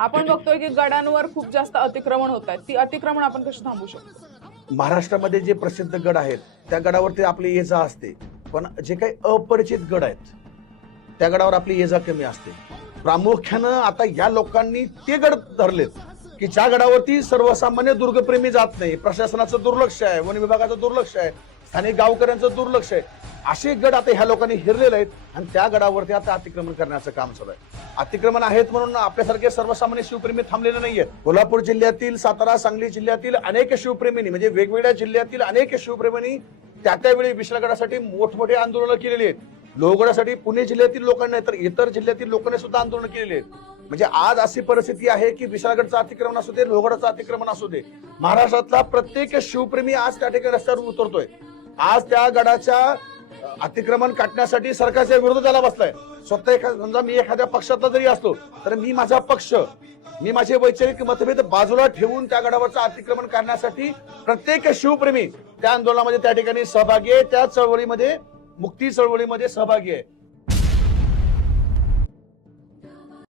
आपण बघतोय की गडांवर खूप जास्त अतिक्रमण होत आहेत, ती अतिक्रमण आपण कशी थांबवू शकतो? महाराष्ट्रामध्ये जे प्रसिद्ध गड आहेत त्या गडावरती आपली ये जा असते, पण जे काही अपरिचित गड आहेत त्या गडावर आपली ये जा कमी असते. प्रामुख्यानं आता या लोकांनी ते गड धरलेत की ज्या गडावरती सर्वसामान्य दुर्गप्रेमी जात नाही, प्रशासनाचं दुर्लक्ष आहे, वन विभागाचं दुर्लक्ष आहे, स्थानिक गावकऱ्यांचं दुर्लक्ष आहे. असे गड आता ह्या लोकांनी हिरलेले आहेत आणि त्या गडावरती आता अतिक्रमण करण्याचं काम चालू आहे. अतिक्रमण आहेत म्हणून आपल्यासारखे सर्वसामान्य शिवप्रेमी थांबलेले नाहीयेत. कोल्हापूर जिल्ह्यातील, सातारा, सांगली जिल्ह्यातील अनेक शिवप्रेमींनी, म्हणजे वेगवेगळ्या जिल्ह्यातील अनेक शिवप्रेमींनी त्यावेळी विशाळगडासाठी मोठमोठे आंदोलनं केलेली आहेत. लोहगडासाठी पुणे जिल्ह्यातील लोकांनी, तर इतर जिल्ह्यातील लोकांनी सुद्धा आंदोलन केलेली आहेत. म्हणजे आज अशी परिस्थिती आहे की विशाळगडचं अतिक्रमण असू दे, लोहगडाचं अतिक्रमण असू दे, महाराष्ट्रातला प्रत्येक शिवप्रेमी आज त्या ठिकाणी रस्त्यावर उतरतोय. आज त्या गडाच्या अतिक्रमण काटण्यासाठी सरकारच्या विरोधात त्याला बसलाय. स्वतः समजा मी एखाद्या पक्षातला जरी असलो तर मी माझा पक्ष, मी माझे वैचारिक मतभेद बाजूला ठेवून त्या गडावरचं अतिक्रमण करण्यासाठी प्रत्येक शिवप्रेमी त्या आंदोलनामध्ये त्या ठिकाणी सहभागी आहे, त्या चळवळीमध्ये, मुक्ती चळवळीमध्ये सहभागी आहे.